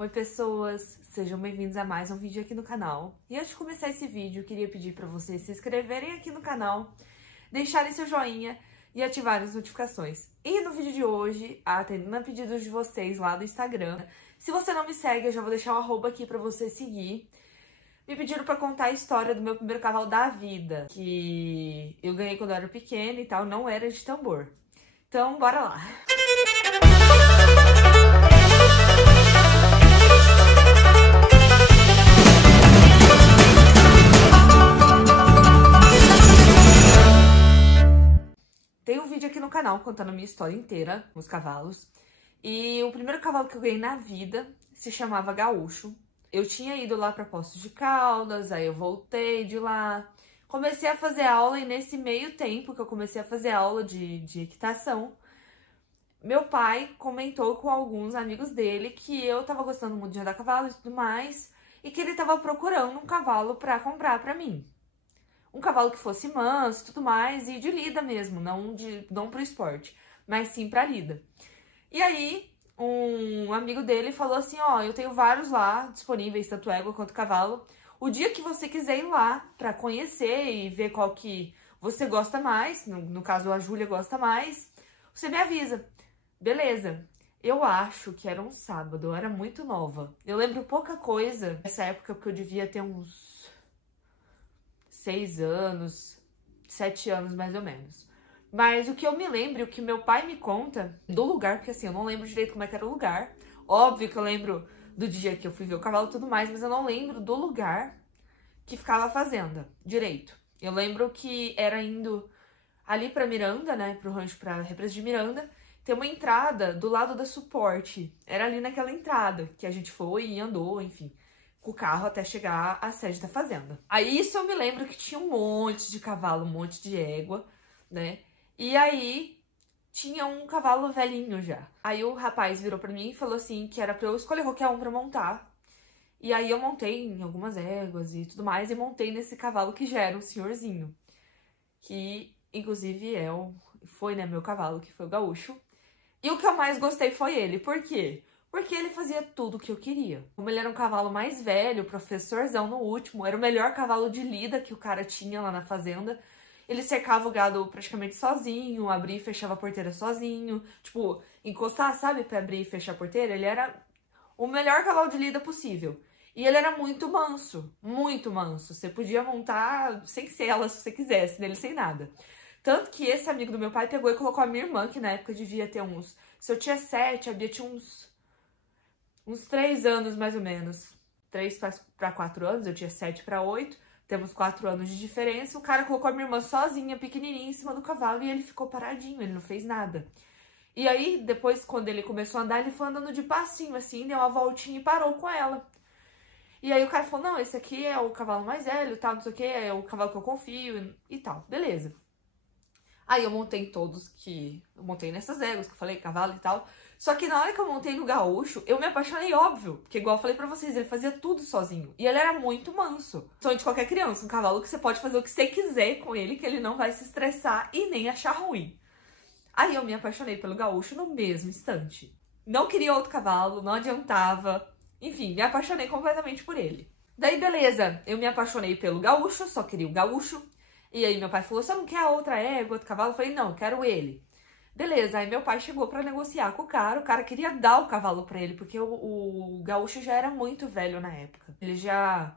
Oi pessoas, sejam bem-vindos a mais um vídeo aqui no canal. E antes de começar esse vídeo, eu queria pedir para vocês se inscreverem aqui no canal, deixarem seu joinha e ativarem as notificações. E no vídeo de hoje, atendendo a pedidos de vocês lá do Instagram, se você não me segue, eu já vou deixar o arroba aqui para você seguir. Me pediram para contar a história do meu primeiro cavalo da vida, que eu ganhei quando eu era pequena e tal, não era de tambor. Então, bora lá! Tem um vídeo aqui no canal contando a minha história inteira, os cavalos. E o primeiro cavalo que eu ganhei na vida se chamava Gaúcho. Eu tinha ido lá para Poços de Caldas, aí eu voltei de lá. Comecei a fazer aula e nesse meio tempo que eu comecei a fazer aula de equitação, meu pai comentou com alguns amigos dele que eu tava gostando muito de andar a cavalo e tudo mais, e que ele tava procurando um cavalo para comprar para mim. Um cavalo que fosse manso e tudo mais, e de lida mesmo, não pro esporte, mas sim pra lida. E aí, um amigo dele falou assim, ó, eu tenho vários lá disponíveis, tanto égua quanto cavalo. O dia que você quiser ir lá pra conhecer e ver qual que você gosta mais, no caso a Júlia gosta mais, você me avisa. Beleza. Eu acho que era um sábado, eu era muito nova. Eu lembro pouca coisa nessa época, porque eu devia ter uns 6 anos, 7 anos mais ou menos. Mas o que eu me lembro, o que meu pai me conta do lugar, porque assim, eu não lembro direito como é que era o lugar. Óbvio que eu lembro do dia que eu fui ver o cavalo e tudo mais, mas eu não lembro do lugar que ficava a fazenda direito. Eu lembro que era indo ali pra Miranda, né, pro rancho, pra represa de Miranda, tem uma entrada do lado da Suporte. Era ali naquela entrada que a gente foi e andou, enfim, com o carro até chegar à sede da fazenda. Aí isso eu me lembro que tinha um monte de cavalo, um monte de égua, né? E aí tinha um cavalo velhinho já. Aí o rapaz virou pra mim e falou assim que era pra eu escolher qualquer um pra montar. E aí eu montei em algumas éguas e tudo mais, e montei nesse cavalo que já era um senhorzinho. Que inclusive foi, né, meu cavalo, que foi o Gaúcho. E o que eu mais gostei foi ele. Por quê? Porque ele fazia tudo o que eu queria. Como ele era um cavalo mais velho, professorzão no último, era o melhor cavalo de lida que o cara tinha lá na fazenda. Ele cercava o gado praticamente sozinho, abria e fechava a porteira sozinho. Tipo, encostar, sabe, pra abrir e fechar a porteira. Ele era o melhor cavalo de lida possível. E ele era muito manso, muito manso. Você podia montar sem sela se você quisesse, nele sem nada. Tanto que esse amigo do meu pai pegou e colocou a minha irmã, que na época devia ter uns... Se eu tinha 7, a Bia tinha uns 3 anos mais ou menos. 3 para 4 anos, eu tinha 7 para 8. Temos 4 anos de diferença. O cara colocou a minha irmã sozinha, pequenininha, em cima do cavalo e ele ficou paradinho, ele não fez nada. E aí, depois, quando ele começou a andar, ele foi andando de passinho, assim, deu uma voltinha e parou com ela. E aí o cara falou, não, esse aqui é o cavalo mais velho, tal, não sei o que, é o cavalo que eu confio e tal. Beleza. Aí eu montei em todos que... Eu montei nessas éguas que eu falei, cavalo e tal. Só que na hora que eu montei no Gaúcho, eu me apaixonei, óbvio. Porque igual eu falei pra vocês, ele fazia tudo sozinho. E ele era muito manso. Sonho de qualquer criança, um cavalo que você pode fazer o que você quiser com ele, que ele não vai se estressar e nem achar ruim. Aí eu me apaixonei pelo Gaúcho no mesmo instante. Não queria outro cavalo, não adiantava. Enfim, me apaixonei completamente por ele. Daí, beleza, eu me apaixonei pelo Gaúcho, só queria o Gaúcho. E aí meu pai falou, você não quer a outra égua, outro cavalo? Eu falei, não, eu quero ele. Beleza, aí meu pai chegou pra negociar com o cara queria dar o cavalo pra ele, porque o Gaúcho já era muito velho na época. Ele já...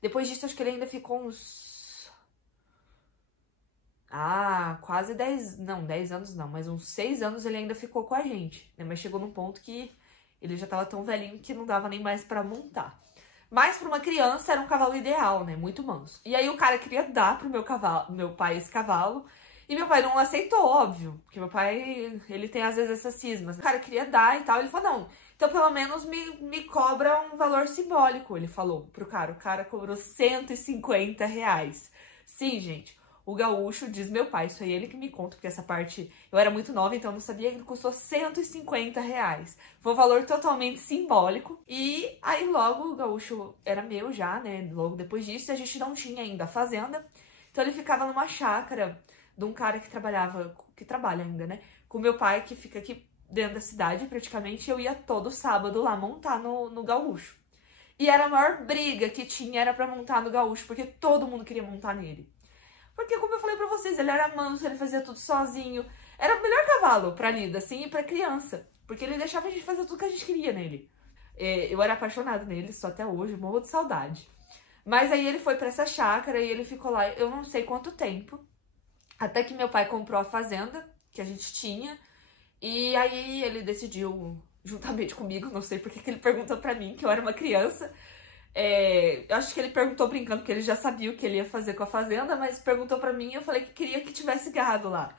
Depois disso, acho que ele ainda ficou uns... quase 10... Não, 10 anos não, mas uns 6 anos ele ainda ficou com a gente, né? Mas chegou num ponto que ele já tava tão velhinho que não dava nem mais pra montar. Mas para uma criança era um cavalo ideal, né? Muito manso. E aí o cara queria dar pro meu pai esse cavalo. E meu pai não aceitou, óbvio. Porque meu pai, ele tem às vezes essas cismas. O cara queria dar e tal. Ele falou, não, então pelo menos me cobra um valor simbólico. Ele falou pro cara. O cara cobrou R$150. Sim, gente. O Gaúcho, diz meu pai, isso aí é ele que me conta, porque essa parte eu era muito nova, então eu não sabia que ele custou R$150. Foi um valor totalmente simbólico. E aí logo o Gaúcho era meu já, né? Logo depois disso, a gente não tinha ainda a fazenda. Então ele ficava numa chácara de um cara que trabalha ainda, né? Com meu pai, que fica aqui dentro da cidade, praticamente, eu ia todo sábado lá montar no gaúcho. E era a maior briga que tinha, era pra montar no gaúcho, porque todo mundo queria montar nele. Porque, como eu falei pra vocês, ele era manso, ele fazia tudo sozinho. Era o melhor cavalo pra Lida, assim, e pra criança. Porque ele deixava a gente fazer tudo que a gente queria nele. Eu era apaixonada nele, só até hoje, morro de saudade. Mas aí ele foi pra essa chácara e ele ficou lá, eu não sei quanto tempo. Até que meu pai comprou a fazenda que a gente tinha. E aí ele decidiu, juntamente comigo, não sei porque que ele perguntou pra mim, que eu era uma criança. Eu acho que ele perguntou brincando, porque ele já sabia o que ele ia fazer com a fazenda, mas perguntou pra mim e eu falei que queria que tivesse gado lá.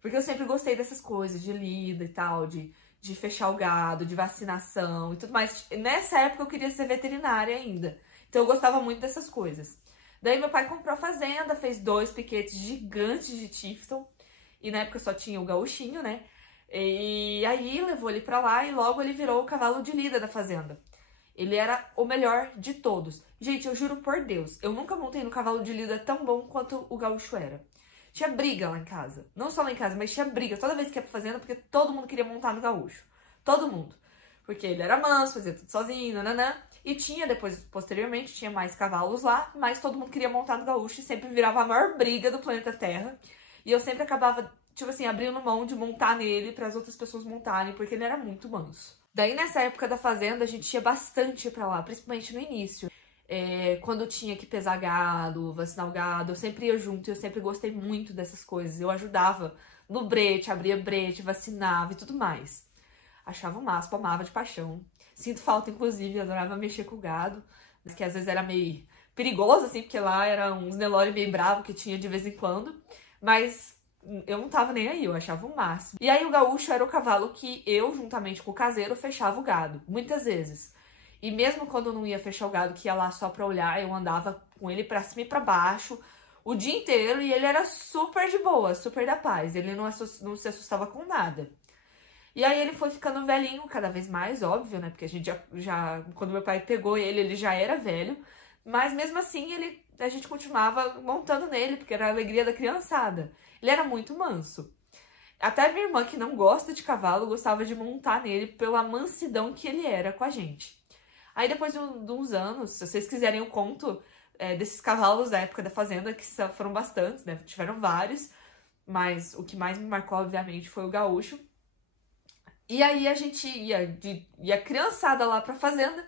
Porque eu sempre gostei dessas coisas, de lida e tal, de fechar o gado, de vacinação e tudo mais. Nessa época eu queria ser veterinária ainda, então eu gostava muito dessas coisas. Daí meu pai comprou a fazenda, fez 2 piquetes gigantes de Tifton, e na época só tinha o gauchinho, né? E aí levou ele pra lá e logo ele virou o cavalo de lida da fazenda. Ele era o melhor de todos. Gente, eu juro por Deus, eu nunca montei no cavalo de lida tão bom quanto o gaúcho era. Tinha briga lá em casa. Não só lá em casa, mas tinha briga toda vez que ia pra fazenda, porque todo mundo queria montar no gaúcho. Todo mundo. Porque ele era manso, fazia tudo sozinho, nananã. E tinha depois, posteriormente, tinha mais cavalos lá, mas todo mundo queria montar no gaúcho e sempre virava a maior briga do planeta Terra. E eu sempre acabava, tipo assim, abrindo mão de montar nele para as outras pessoas montarem, porque ele era muito manso. Daí, nessa época da fazenda, a gente ia bastante pra lá, principalmente no início. Quando tinha que pesar gado, vacinar o gado, eu sempre ia junto e eu sempre gostei muito dessas coisas. Eu ajudava no brete, abria brete, vacinava e tudo mais. Achava o máximo, amava de paixão. Sinto falta, inclusive, adorava mexer com o gado, mas que às vezes era meio perigoso, assim, porque lá era uns Nelore meio bravo que tinha de vez em quando. Mas eu não tava nem aí, eu achava o máximo. E aí o gaúcho era o cavalo que eu, juntamente com o caseiro, fechava o gado, muitas vezes. E mesmo quando eu não ia fechar o gado, que ia lá só pra olhar, eu andava com ele pra cima e pra baixo o dia inteiro e ele era super de boa, super da paz. Ele não se assustava com nada. E aí ele foi ficando velhinho cada vez mais, óbvio, né? Porque a gente quando meu pai pegou ele, ele já era velho. Mas mesmo assim, a gente continuava montando nele, porque era a alegria da criançada. Ele era muito manso. Até minha irmã, que não gosta de cavalo, gostava de montar nele pela mansidão que ele era com a gente. Aí depois de uns anos, se vocês quiserem eu conto desses cavalos da época da fazenda, que foram bastantes, né? Tiveram vários, mas o que mais me marcou, obviamente, foi o gaúcho. E aí a gente ia criançada lá pra fazenda,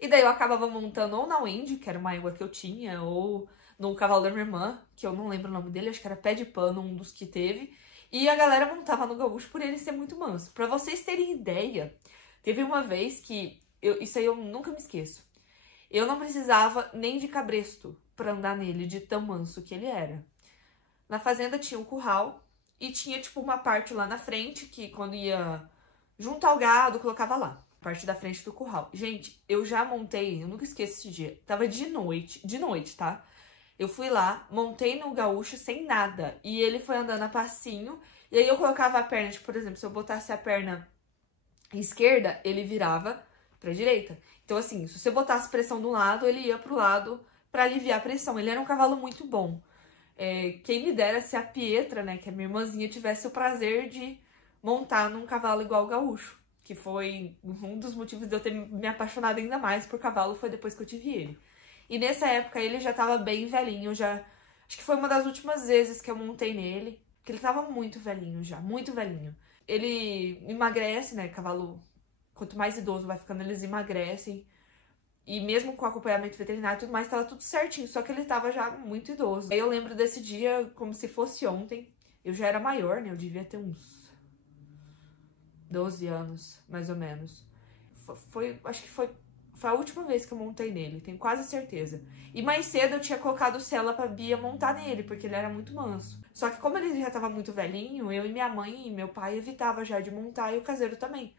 e daí eu acabava montando ou na Wendy, que era uma égua que eu tinha, ou no cavalo da minha irmã, que eu não lembro o nome dele, acho que era Pé de Pano, um dos que teve. E a galera montava no gaúcho por ele ser muito manso. Pra vocês terem ideia, teve uma vez que, isso aí eu nunca me esqueço, eu não precisava nem de cabresto pra andar nele, de tão manso que ele era. Na fazenda tinha um curral, e tinha tipo uma parte lá na frente, que quando ia junto ao gado, colocava lá, parte da frente do curral. Gente, eu já montei, eu nunca esqueço esse dia, tava de noite, tá? Eu fui lá, montei no gaúcho sem nada, e ele foi andando a passinho, e aí eu colocava a perna, tipo, por exemplo, se eu botasse a perna esquerda, ele virava pra direita. Então, assim, se você botasse pressão de um lado, ele ia pro lado pra aliviar a pressão. Ele era um cavalo muito bom. Quem me dera se a Pietra, né, que é minha irmãzinha, tivesse o prazer de montar num cavalo igual o gaúcho, que foi um dos motivos de eu ter me apaixonado ainda mais por cavalo, foi depois que eu tive ele. E nessa época ele já tava bem velhinho, acho que foi uma das últimas vezes que eu montei nele, que ele tava muito velhinho já, muito velhinho. Ele emagrece, né, cavalo, quanto mais idoso vai ficando, eles emagrecem. E mesmo com acompanhamento veterinário e tudo mais, tava tudo certinho, só que ele tava já muito idoso. Aí eu lembro desse dia como se fosse ontem. Eu já era maior, né, eu devia ter uns 12 anos, mais ou menos. Acho que foi a última vez que eu montei nele, tenho quase certeza. E mais cedo eu tinha colocado Cela pra Bia montar nele, porque ele era muito manso. Só que como ele já tava muito velhinho, eu e minha mãe e meu pai evitava já de montar, e o caseiro também.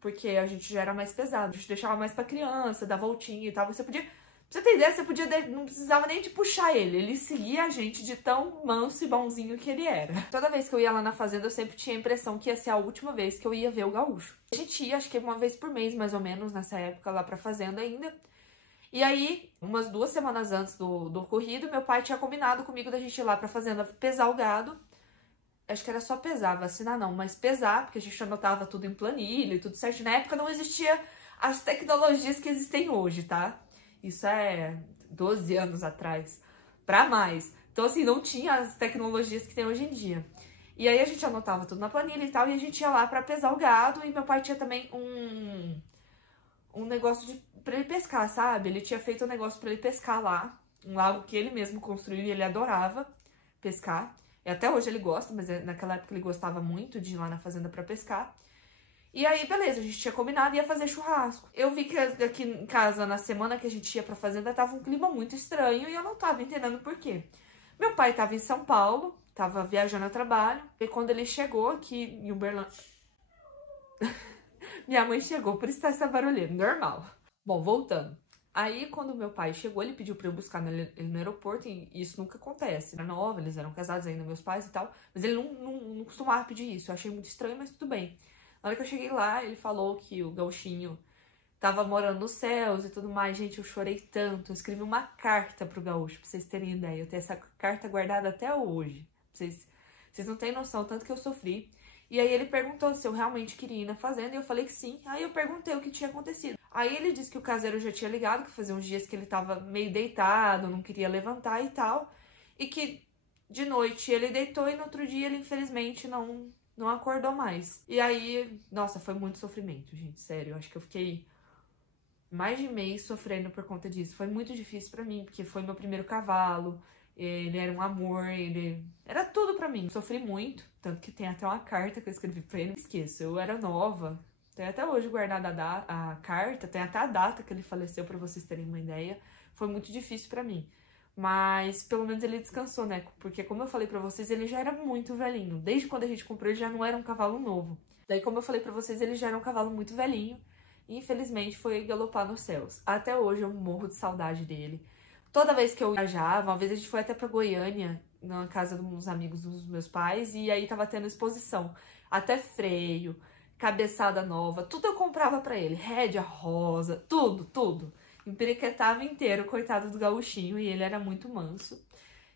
Porque a gente já era mais pesado, a gente deixava mais pra criança, dar voltinha e tal. Você podia, pra você ter ideia, não precisava nem de puxar ele. Ele seguia a gente de tão manso e bonzinho que ele era. Toda vez que eu ia lá na fazenda, eu sempre tinha a impressão que ia ser a última vez que eu ia ver o gaúcho. A gente ia, acho que uma vez por mês, mais ou menos, nessa época, lá pra fazenda ainda. E aí, umas 2 semanas antes do ocorrido, meu pai tinha combinado comigo da gente ir lá pra fazenda pesar o gado. acho que era só pesar, vacinar não, mas pesar, porque a gente anotava tudo em planilha e tudo certo. Na época não existia as tecnologias que existem hoje, tá? Isso é 12 anos atrás, pra mais. Então, assim, não tinha as tecnologias que tem hoje em dia. E aí a gente anotava tudo na planilha e tal, e a gente ia lá pra pesar o gado, e meu pai tinha também um negócio pra ele pescar, sabe? Ele tinha feito um negócio pra ele pescar lá, um lago que ele mesmo construiu e ele adorava pescar. E até hoje ele gosta, mas naquela época ele gostava muito de ir lá na fazenda pra pescar. E aí, beleza, a gente tinha combinado e ia fazer churrasco. Eu vi que aqui em casa, na semana que a gente ia pra fazenda, tava um clima muito estranho e eu não tava entendendo por quê. Meu pai tava em São Paulo, tava viajando a trabalho, e quando ele chegou aqui em Uberlândia... Minha mãe chegou, por isso tá essa barulheira, normal. Bom, voltando. Aí, quando meu pai chegou, ele pediu pra eu buscar ele no aeroporto, e isso nunca acontece. Era nova, eles eram casados ainda, meus pais e tal, mas ele não costumava pedir isso. Eu achei muito estranho, mas tudo bem. Na hora que eu cheguei lá, ele falou que o gauchinho tava morando nos céus e tudo mais. Gente, eu chorei tanto. Eu escrevi uma carta pro gaúcho, pra vocês terem ideia. Eu tenho essa carta guardada até hoje. Vocês não têm noção, tanto que eu sofri. E aí ele perguntou se eu realmente queria ir na fazenda, e eu falei que sim. Aí eu perguntei o que tinha acontecido. Aí ele disse que o caseiro já tinha ligado, que fazia uns dias que ele tava meio deitado, não queria levantar e tal. E que de noite ele deitou e no outro dia ele infelizmente não acordou mais. E aí, nossa, foi muito sofrimento, gente, sério. Eu acho que eu fiquei mais de mês sofrendo por conta disso. Foi muito difícil pra mim, porque foi meu primeiro cavalo. Ele era um amor, ele era tudo pra mim. Sofri muito, tanto que tem até uma carta que eu escrevi pra ele. Não esqueço, eu era nova. Tem até hoje guardada a carta, tem até a data que ele faleceu, pra vocês terem uma ideia. Foi muito difícil pra mim. Mas pelo menos ele descansou, né? Porque como eu falei pra vocês, ele já era muito velhinho. Desde quando a gente comprou, ele já não era um cavalo novo. Daí, como eu falei pra vocês, ele já era um cavalo muito velhinho. E infelizmente foi galopar nos céus. Até hoje eu morro de saudade dele. Toda vez que eu viajava, uma vez a gente foi até pra Goiânia, na casa de uns amigos dos meus pais, e aí tava tendo exposição. Até freio, cabeçada nova, tudo eu comprava pra ele. Rédea rosa, tudo. Emperiquetava inteiro, coitado do gauchinho, e ele era muito manso.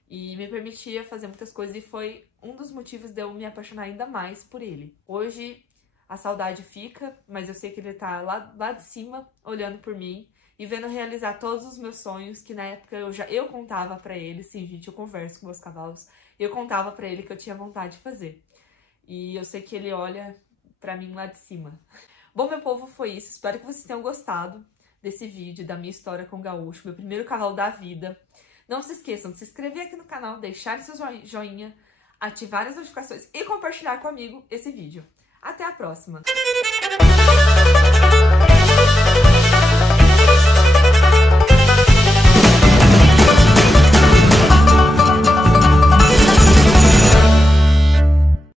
E me permitia fazer muitas coisas, e foi um dos motivos de eu me apaixonar ainda mais por ele. Hoje a saudade fica, mas eu sei que ele tá lá de cima, olhando por mim, e vendo realizar todos os meus sonhos, que na época eu contava pra ele. Sim, gente, eu converso com meus cavalos. Eu contava pra ele que eu tinha vontade de fazer. E eu sei que ele olha pra mim lá de cima. Bom, meu povo, foi isso. Espero que vocês tenham gostado desse vídeo, da minha história com o gaúcho, meu primeiro cavalo da vida. Não se esqueçam de se inscrever aqui no canal, deixar seu joinha, ativar as notificações e compartilhar com um amigo esse vídeo. Até a próxima!